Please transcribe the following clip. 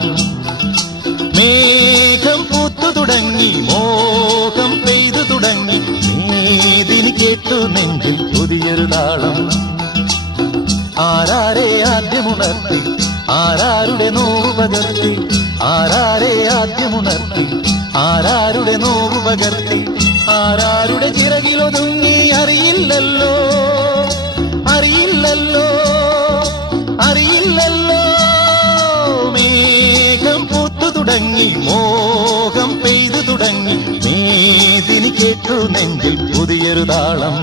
താളം. മേഘം പൂത്തു തുടങ്ങി, മോഹം പെയ്തു തുടങ്ങി, മേദിനി കേട്ടു നെഞ്ചിൽ പുതിയൊരു താളം. ആരാരെ ആദ്യമുണർത്തി, ആരാരുടെ നോവ് പകർത്തി, ആരാരെ ആദ്യമുണർത്തി, ആരാരുടെ നോവ് പകർത്തി, ആരാരുടെ ചിറകിലൊതുങ്ങി അറിയില്ലല്ലോ, അറിയില്ലല്ലോ, അറിയില്ലല്ലോ. മേഘം പൂത്തു തുടങ്ങി, മോഹം പെയ്തു തുടങ്ങി, മേദിനി കേട്ടു നെഞ്ചിൽ പുതിയൊരു താളം.